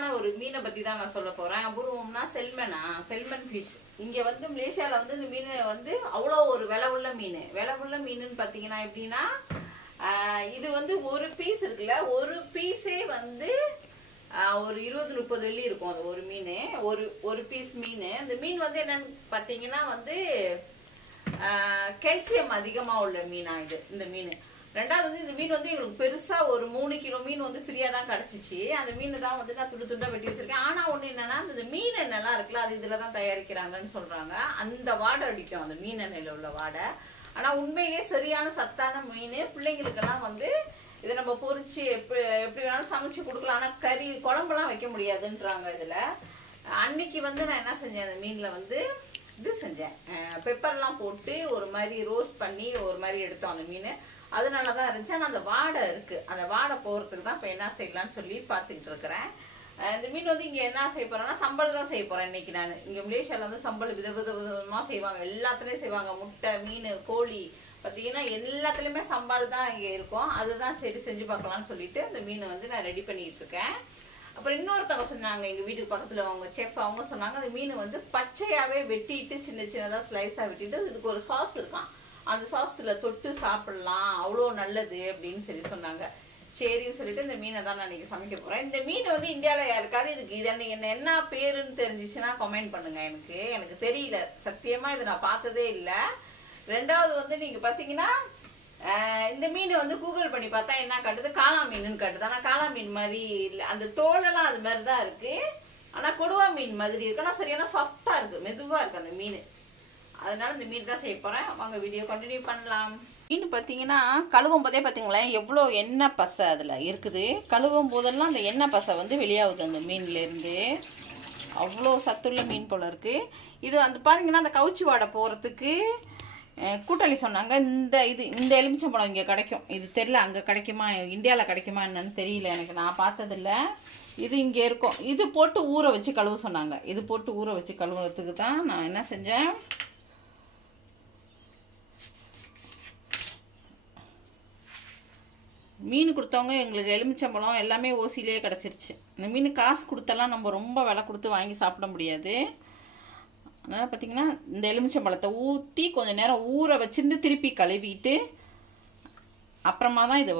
அபூர்வமான ஒரு மீனை பத்தி தான் நான் சொல்ல போறேன். அபூர்வம்னா செல்மன் ஃபிஷ். இங்க வந்து மலேசியால வந்து இந்த மீன் வந்து அவ்வளோ ஒரு விலை உள்ள மீனுன்னு பாத்தீங்கன்னா எப்படின்னா, இது வந்து ஒரு பீஸ் இருக்குல்ல, ஒரு பீஸே வந்து ஒரு 20-30 வெள்ளி இருக்கும். அது ஒரு மீன், ஒரு பீஸ் மீன். இந்த மீன் வந்து என்னன்னு பாத்தீங்கன்னா வந்து கால்சியம் அதிகமா உள்ள மீனா இந்த மீன். ரெண்டாவது வந்து இந்த மீன் வந்து எங்களுக்கு பெருசா ஒரு 3 கிலோ மீன் வந்து ஃப்ரீயா தான் கிடைச்சிச்சு. அந்த மீன் தான் வந்து நான் துண்டா வெட்டி வச்சிருக்கேன். ஆனா ஒண்ணு என்னன்னா, இந்த மீன் எண்ணெய்லாம் இருக்குல்ல, அது இதுலதான் தயாரிக்கிறாங்கன்னு சொல்றாங்க. அந்த வாடை அடிக்கும், அந்த மீன் எண்ணெயில உள்ள வாடை. ஆனா உண்மையிலேயே சரியான சத்தான மீன். பிள்ளைங்களுக்கெல்லாம் வந்து இதை நம்ம பொரிச்சு எப்படி வேணாலும் சமைச்சு கொடுக்கலாம். ஆனா கறி குழம்புலாம் வைக்க முடியாதுன்றாங்க. இதுல அன்னைக்கு வந்து நான் என்ன செஞ்சேன், அந்த மீன்ல வந்து இது செஞ்சேன், பெப்பர்லாம் போட்டு ஒரு மாதிரி ரோஸ்ட் பண்ணி ஒரு மாதிரி எடுத்தோம் அந்த மீன். அதனாலதான் இருந்துச்சு. ஆனா அந்த வாடை இருக்கு, அந்த வாடை போறதுக்கு தான் இப்ப என்ன செய்யலாம்னு சொல்லி பாத்துக்கிட்டு இருக்கிறேன். இந்த மீன் வந்து இங்க என்ன செய்ய போறேன்னா, சம்பல் தான் செய்ய போறேன் இன்னைக்கு. நான் இங்க மலேசியால வந்து சம்பல் விதவிதமா செய்வாங்க, எல்லாத்துலயும் செய்வாங்க. முட்டை, மீன், கோழி பாத்தீங்கன்னா எல்லாத்துலயுமே சம்பால் தான் இங்க இருக்கும். அதுதான் சரி செஞ்சு பார்க்கலாம்னு சொல்லிட்டு அந்த மீனை வந்து நான் ரெடி பண்ணிட்டு இருக்கேன். அப்புறம் இன்னொருத்தவங்க சொன்னாங்க, எங்க வீட்டுக்கு பக்கத்துல அவங்க செஃப், அவங்க சொன்னாங்க அந்த மீன் வந்து பச்சையாவே வெட்டிட்டு சின்னதா ஸ்லைஸா வெட்டிட்டு இதுக்கு ஒரு சாஸ் இருக்கான், அந்த சாஸ்ல தொட்டு சாப்பிடலாம், அவ்வளோ நல்லது அப்படின்னு சொல்லி சொன்னாங்க. சரின்னு சொல்லிட்டு இந்த மீனை தான் நான் இன்னைக்கு சமைக்க போறேன். இந்த மீன் வந்து இந்தியாவில யாருக்காவது இதுக்கு என்ன பேருன்னு தெரிஞ்சிச்சுன்னா கமெண்ட் பண்ணுங்க. எனக்கு தெரியல சத்தியமா, இது நான் பார்த்ததே இல்லை. ரெண்டாவது வந்து நீங்க பாத்தீங்கன்னா இந்த மீன் வந்து கூகுள் பண்ணி பார்த்தா என்ன காட்டுது, காளா மீன் காட்டுது. ஆனா காளா மீன் மாதிரி இல்லை, அந்த தோலெல்லாம் அது மாதிரிதான் இருக்கு. ஆனா கொடுவா மீன் மாதிரி இருக்கு. ஆனா சரியான சாஃப்டா இருக்கு, மெதுவா இருக்கு அந்த மீன். அதனால இந்த மீன் தான் செய்ய போறேன். வாங்க வீடியோ கண்டினியூ பண்ணலாம். மீன் பாத்தீங்கன்னா கழுவும் போதே பாத்தீங்களேன் எவ்வளோ எண்ணெய் பசை அதுல இருக்குது. கழுவும் போதெல்லாம் அந்த எண்ணெய் பசை வந்து வெளியாகுது அந்த மீன்ல இருந்து. அவ்வளோ சத்துள்ள மீன் போல இருக்கு. இது வந்து பாத்தீங்கன்னா அந்த கவுச்சி வாடை போறதுக்கு கூட்டாளி சொன்னாங்க, இந்த எலுமிச்சம்பழம் இங்கே கிடைக்கும். இது தெரியல அங்கே கிடைக்குமா, இந்தியாவில் கிடைக்குமா என்னன்னு தெரியல எனக்கு, நான் பார்த்ததில்ல. இது இங்கே இருக்கும். இது போட்டு ஊற வச்சு கழுவ சொன்னாங்க. இது போட்டு ஊற வச்சு கழுவுறதுக்கு தான் நான் என்ன செஞ்சேன், மீன் கொடுத்தவங்க எங்களுக்கு எலுமிச்சம்பழம் எல்லாமே ஓசிலேயே கிடச்சிருச்சு. இந்த மீன் காசு கொடுத்தெல்லாம் நம்ம ரொம்ப விலை கொடுத்து வாங்கி சாப்பிட முடியாது. அதனால் பார்த்தீங்கன்னா இந்த எலுமிச்சம்பழத்தை ஊற்றி கொஞ்சம் நேரம் ஊற வச்சிருந்து திருப்பி கழுவிட்டு அப்புறமா தான் இது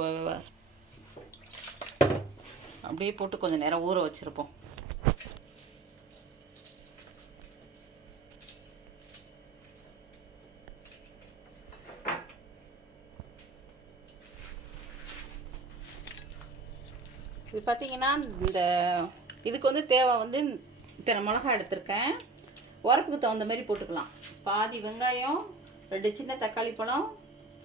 அப்படியே போட்டு கொஞ்சம் நேரம் ஊற வச்சிருப்போம். இது பார்த்தீங்கன்னா இதுக்கு வந்து தேவை வந்து இத்தனை மிளகாய் எடுத்திருக்கேன். உரப்புக்கு தகுந்த மாதிரி போட்டுக்கலாம். பாதி வெங்காயம், 2 சின்ன தக்காளி பழம்,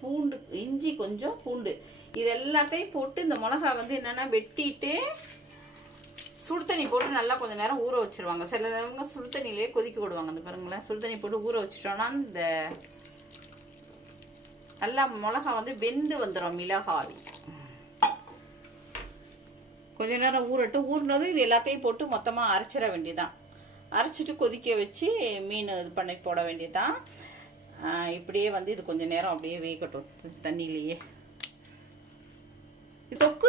பூண்டு, இஞ்சி கொஞ்சம், பூண்டு, இது எல்லாத்தையும் போட்டு இந்த மிளகாய் வந்து என்னன்னா வெட்டிட்டு சுடு தண்ணி போட்டு நல்லா கொஞ்சம் நேரம் ஊற வச்சிருவாங்க. சிலவங்க சுடு தண்ணியிலேயே கொதிக்க விடுவாங்க. அந்த பாருங்களேன், சுடு தண்ணி போட்டு ஊற வச்சிட்டோம்னா இந்த நல்லா மிளகாய் வந்து வெந்து வந்துடும். மிளகாய் கொஞ்ச நேரம் ஊறினதும் இது எல்லாத்தையும் போட்டு மொத்தமாக அரைச்சிட வேண்டியதான். அரைச்சிட்டு கொதிக்க வச்சு மீன் இது பண்ணி போட வேண்டியதான். இப்படியே வந்து இது கொஞ்சம் நேரம் அப்படியே வேகட்டும் தண்ணியிலேயே. தொக்கு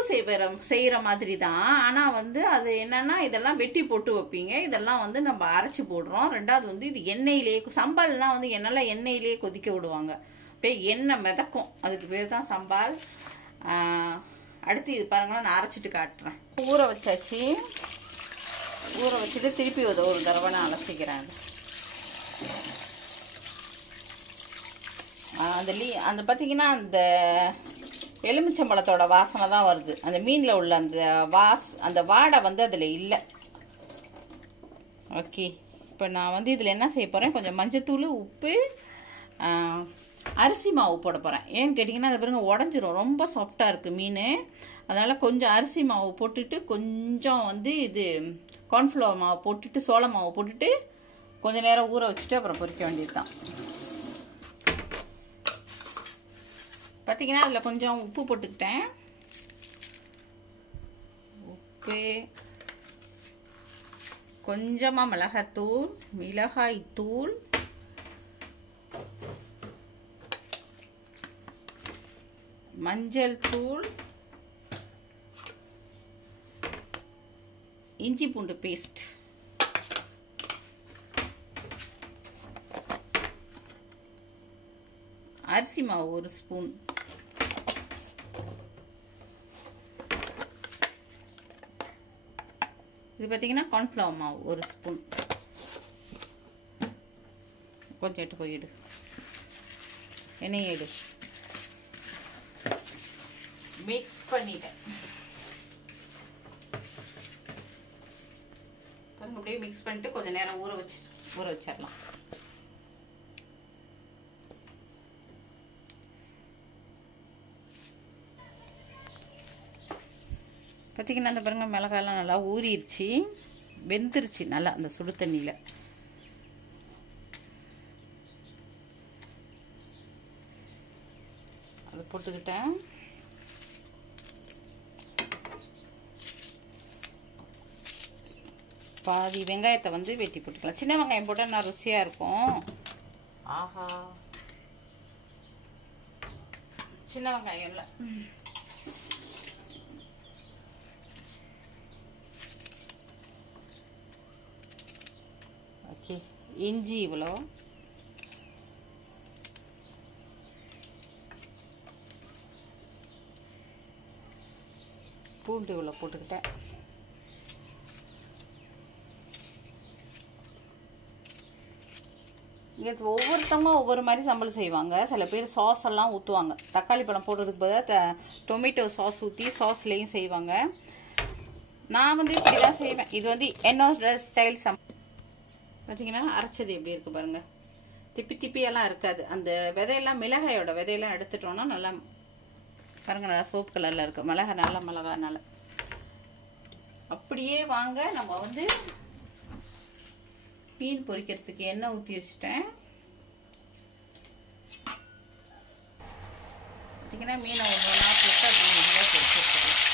செய்கிற மாதிரி தான். ஆனால் வந்து அது என்னன்னா இதெல்லாம் வெட்டி போட்டு வைப்பீங்க, இதெல்லாம் வந்து நம்ம அரைச்சி போடுறோம். ரெண்டாவது வந்து இது எண்ணெயிலேயே, சம்பால்லாம் வந்து எண்ணெயிலேயே கொதிக்க விடுவாங்க. அப்படியே எண்ணெய் மிதக்கும், அதுக்கு பேர் தான் சம்பால். அடுத்து இது பாருங்களா, நான் அரைச்சிட்டு காட்டுறேன். ஊற வச்சாச்சு. ஊற வச்சுட்டு திருப்பி ஒரு தடவை நான் அலசிக்கிறேன். அந்த பார்த்தீங்கன்னா அந்த எலுமிச்சம்பழத்தோட வாசனை தான் வருது. அந்த மீனில் உள்ள அந்த வாடை வந்து அதில் இல்லை. ஓகே, இப்போ நான் வந்து இதில் என்ன செய்ய போகிறேன், கொஞ்சம் மஞ்சத்தூள், உப்பு, அரிசி மாவு போட போகிறேன். ஏன்னு கேட்டிங்கன்னா அது பாருங்க உடஞ்சிரும், ரொம்ப சாஃப்டாக இருக்குது மீன். அதனால் கொஞ்சம் அரிசி மாவு போட்டுட்டு, கொஞ்சம் வந்து இது கார்ன்ஃப்ளவர் மாவு போட்டுட்டு, சோள மாவு போட்டுட்டு கொஞ்சம் நேரம் ஊற வச்சுட்டு அப்புறம் பொரிக்க வேண்டியது தான். பார்த்தீங்கன்னா அதில் கொஞ்சம் உப்பு போட்டுக்கிட்டேன். உப்பு, கொஞ்சமாக மிளகாய் தூள், மஞ்சள் தூள், இஞ்சி பூண்டு பேஸ்ட், அரிசி மாவு 1 ஸ்பூன், இது பார்த்தீங்கன்னா கார்ன்ஃப்ளவர் மாவு 1 ஸ்பூன். கொஞ்சம் எட்டு போயிடு, எண்ணெய் எடு. மிக்ஸ் பண்ணிட்டேன். அப்படியே மிக்ஸ் பண்ணிட்டு கொஞ்சம் நேரம் ஊற வச்சிடலாம். பார்த்தீங்கன்னா அந்த பாருங்க மிளகாயெல்லாம் நல்லா ஊறிடுச்சு, வெந்துருச்சு நல்லா அந்த சுடு தண்ணியில். அதை போட்டுக்கிட்டேன். பாதி வெங்காயத்தை வந்து வெட்டி போட்டுக்கலாம். சின்ன வெங்காயம் போட்டால் நான் ருசியாக இருக்கும். ஆஹா, சின்ன வெங்காயம் இல்லை. ஓகே, இஞ்சி இவ்வளோ, பூண்டு இவ்வளோ போட்டுக்கிட்டேன். இங்கே ஒவ்வொருத்தவங்க ஒவ்வொரு மாதிரி சம்பல் செய்வாங்க. சில பேர் சாஸ் எல்லாம் ஊற்றுவாங்க. தக்காளி பழம் போடுறதுக்கு பதிலாக டொமேட்டோ சாஸ் ஊற்றி சாஸ்லேயும் செய்வாங்க. நான் வந்து இப்படி தான் செய்வேன். இது வந்து என்னோட ஸ்டைல் பார்த்தீங்கன்னா அரைச்சது எப்படி இருக்குது பாருங்கள். திப்பியெல்லாம் இருக்காது. அந்த விதையெல்லாம் மிளகாயோட விதையெல்லாம் எடுத்துட்டோன்னா நல்லா பாருங்கள், நல்லா சோப்பு கலரில் இருக்குது. மிளகானால அப்படியே வாங்க. நம்ம வந்து மீன் பொரிக்கிறதுக்கு எண்ணெய் ஊற்றி வச்சுட்டேன். பார்த்தீங்கன்னா மீனை ஒன்று ஒன்றா போட்டு அப்படி மெதுவாக பொரிச்சு எடுத்துக்கலாம்.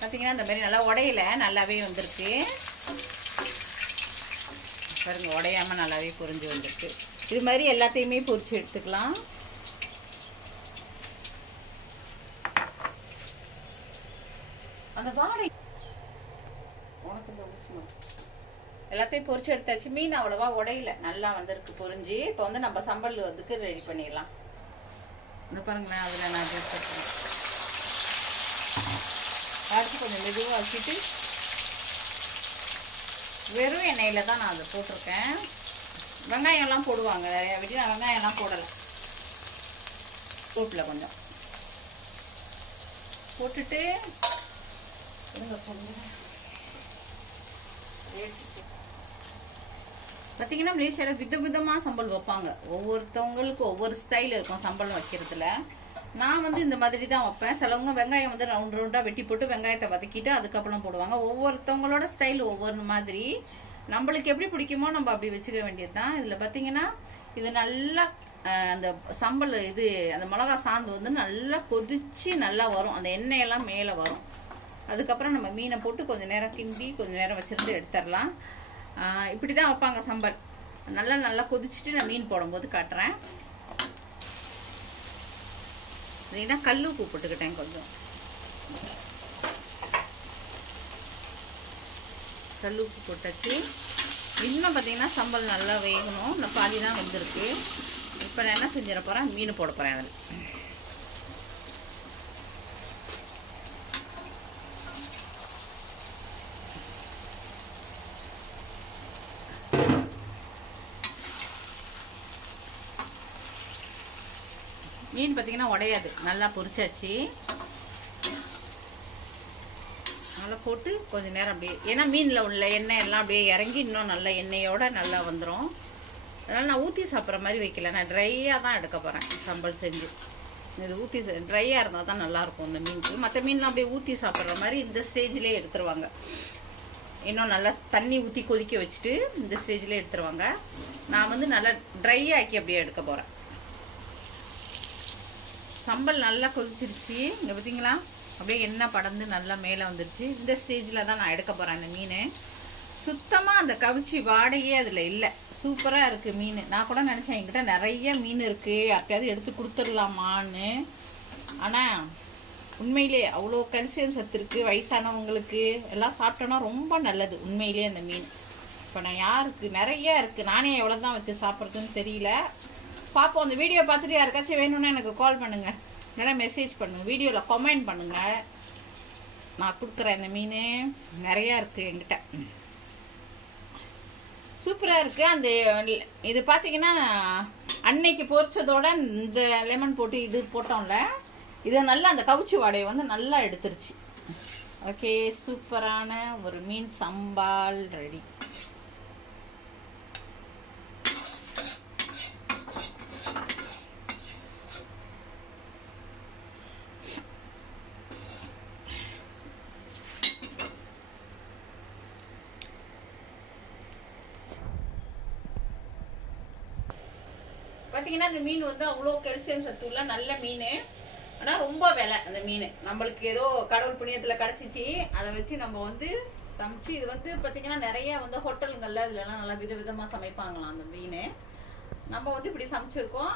பார்த்தீங்கன்னா இந்த மாதிரி நல்லா உடையில நல்லாவே வந்திருக்கு பாருங்க. உடையாமல் நல்லாவே பொரிஞ்சு வந்திருக்கு. இது மாதிரி எல்லாத்தையுமே பொரிச்சு எடுத்துக்கலாம். அந்த வாடை உனக்கு எல்லாத்தையும் பொரிச்சு எடுத்தாச்சு. மீன் அவ்வளவா உடையில நல்லா வந்திருக்கு பொரிஞ்சு. இப்போ வந்து நம்ம சம்பல் வந்துக்கு ரெடி பண்ணிடலாம். இந்த பாருங்களேன், அதில் நான் அரைச்சி கொஞ்சம் மெதுவாக வச்சுட்டு வெறும் எண்ணெயில் தான் நான் அதை போட்டிருக்கேன். வெங்காயம்லாம் போடுவாங்க நிறையா வீட்டில். நான் வெங்காயம்லாம் போடலை. கூட்டில் கொஞ்சம் போட்டுட்டு பார்த்தீங்கன்னா மலேசியாவில் விதவிதமாக சம்பல் வைப்பாங்க. ஒவ்வொருத்தவங்களுக்கு ஒவ்வொரு ஸ்டைல் இருக்கும் சம்பல் வைக்கிறதுல. நான் வந்து இந்த மாதிரி தான் வைப்பேன். சிலவங்க வெங்காயம் வந்து ரவுண்டாக வெட்டி போட்டு வெங்காயத்தை வதக்கிட்டு அதுக்கப்புறம் போடுவாங்க. ஒவ்வொருத்தவங்களோட ஸ்டைல் ஒவ்வொரு மாதிரி. நம்மளுக்கு எப்படி பிடிக்குமோ நம்ம அப்படி வச்சுக்க வேண்டியது தான். இதில் பார்த்தீங்கன்னா இது நல்லா அந்த சம்பல் இது அந்த மிளகா சாந்து வந்து நல்லா கொதிச்சு நல்லா வரும். அந்த எண்ணெயெல்லாம் மேலே வரும். அதுக்கப்புறம் நம்ம மீனை போட்டு கொஞ்சம் நேரம் கிண்டி கொஞ்சம் நேரம் வச்சுருந்து எடுத்துடலாம். இப்படி தான் வைப்பாங்க சம்பல். நல்லா கொதிச்சுட்டு நான் மீன் போடும்போது காட்டுறேன். இல்லைன்னா கல் உப்பு போட்டுக்கிட்டேன் கொஞ்சம். கல் உப்பு போட்டாச்சு. இன்னும் பார்த்தீங்கன்னா சம்பல் நல்லா வேகணும். நான் பாதி தான் வந்திருக்கு. இப்போ நான் என்ன செஞ்சிட போகிறேன், மீன் போட போகிறேன். அதில் மீன் பார்த்தீங்கன்னா உடையாது. நல்லா பொரிச்சாச்சு. நல்லா போட்டு கொஞ்சம் நேரம் அப்படியே, ஏன்னா மீனில் உள்ள எண்ணெய் எல்லாம் அப்படியே இறங்கி இன்னும் நல்ல எண்ணெயோட நல்லா வந்துடும். அதனால் நான் ஊற்றி சாப்பிட்ற மாதிரி வைக்கல. நான் ட்ரையாக தான் எடுக்க போகிறேன் சம்பல் செஞ்சு. இது ஊற்றி ட்ரையாக இருந்தால் தான் நல்லாயிருக்கும் இந்த மீனுக்கு. மற்ற மீன்லாம் அப்படியே ஊற்றி சாப்பிட்ற மாதிரி இந்த ஸ்டேஜ்லேயே எடுத்துருவாங்க. இன்னும் நல்லா தண்ணி ஊற்றி கொதிக்க வச்சுட்டு இந்த ஸ்டேஜ்லேயே எடுத்துருவாங்க. நான் வந்து நல்லா ட்ரை ஆக்கி அப்படியே எடுக்க போகிறேன். சம்பல் நல்லா கொதிச்சிருச்சு. இங்கே பார்த்தீங்களா, அப்படியே எண்ணெய் படந்து நல்லா மேலே வந்துருச்சு. இந்த ஸ்டேஜில் தான் நான் எடுக்க போகிறேன் இந்த மீன். சுத்தமாக அந்த கவிச்சி வாடையே அதில் இல்லை. சூப்பராக இருக்குது மீன். நான் கூட நினச்சேன் என்கிட்ட நிறைய மீன் இருக்குது, யார்ட்டையாவது எடுத்து கொடுத்துடலாமான்னு. ஆனால் உண்மையிலே அவ்வளோ கல்சியம் சத்து இருக்குது. வயசானவங்களுக்கு எல்லாம் சாப்பிட்டோன்னா ரொம்ப நல்லது உண்மையிலே அந்த மீன். இப்போ நான் யாருக்கு நிறைய இருக்குது, நானே எவ்வளோ தான் வச்சு சாப்பிட்றதுன்னு தெரியல. பார்ப்போம். அந்த வீடியோ பார்த்துட்டு யாருக்காச்சும் வேணும்னா எனக்கு கால் பண்ணுங்கள், இல்லைனா மெசேஜ் பண்ணுங்கள், வீடியோவில் கமெண்ட் பண்ணுங்கள். நான் கொடுக்குறேன். இந்த மீன் நிறையா இருக்குது என்கிட்ட, சூப்பராக இருக்குது. அந்த இது பார்த்தீங்கன்னா அன்னைக்கு பொரிச்சதோட இந்த லெமன் போட்டு இது போட்டோம்ல, இது நல்லா அந்த கவுச்சி வாடையை வந்து நல்லா எடுத்துருச்சு. ஓகே, சூப்பரான ஒரு மீன் சம்பால் ரெடி. பார்த்தீங்கன்னா இந்த மீன் வந்து அவ்வளோ கால்சியம் சத்து உள்ள நல்ல மீன். ஆனால் ரொம்ப விலை அந்த மீன். நம்மளுக்கு ஏதோ கடவுள் புண்ணியத்தில் கிடச்சிச்சு, அதை வச்சு நம்ம வந்து சமைச்சு. இது வந்து பார்த்தீங்கன்னா நிறைய வந்து ஹோட்டலுங்களில் இதுலலாம் நல்லா விதவிதமாக சமைப்பாங்களாம் அந்த மீன். நம்ம வந்து இப்படி சமைச்சிருக்கோம்.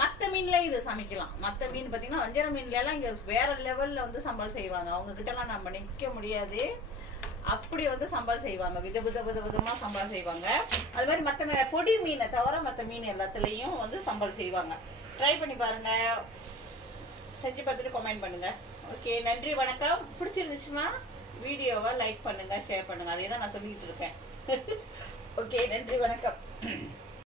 மற்ற மீன்லேயும் இது சமைக்கலாம். மற்ற மீன் பார்த்தீங்கன்னா வஞ்சர மீன்லாம் இங்கே வேற லெவலில் வந்து சம்பல் செய்வாங்க. அவங்க கிட்டலாம் நம்ம நிற்க முடியாது, அப்படி வந்து சம்பால் செய்வாங்க. விதமாக சம்பால் செய்வாங்க. அது மாதிரி மற்ற பொடி மீனை தவிர மற்ற மீன் எல்லாத்துலேயும் வந்து சம்பால் செய்வாங்க. ட்ரை பண்ணி பாருங்க, செஞ்சு பார்த்துட்டு கமெண்ட் பண்ணுங்க. ஓகே, நன்றி, வணக்கம். பிடிச்சிருந்துச்சுன்னா வீடியோவை லைக் பண்ணுங்க, ஷேர் பண்ணுங்க. அதே தான் நான் சொல்லிட்டு இருக்கேன். ஓகே, நன்றி, வணக்கம்.